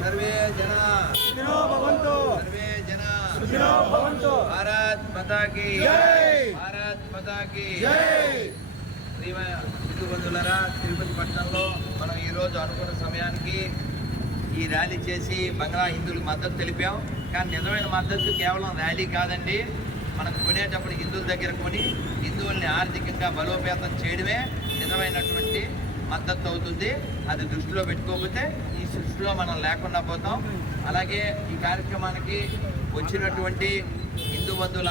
Survey जना सुखिनो भवन्तु सर्वे जना सुखिनो भवन्तु తిరుపతి పట్టణంలో మనం ఈరోజు అనుకున్న సమయానికి ఈ ర్యాలీ చేసి బంగ్లా హిందువులకు మద్దతు తెలిపాం. కానీ నిజమైన మద్దతు కేవలం ర్యాలీ కాదండి. మనం కొనేటప్పుడు హిందువుల దగ్గర కొని హిందువుల్ని ఆర్థికంగా బలోపేతం చేయడమే నిజమైనటువంటి మద్దతు అవుతుంది అది దృష్టిలో పెట్టుకోకపోతే ఈ సృష్టిలో మనం లేకుండా పోతాం. అలాగే ఈ కార్యక్రమానికి వచ్చినటువంటి హిందూ బంధువులు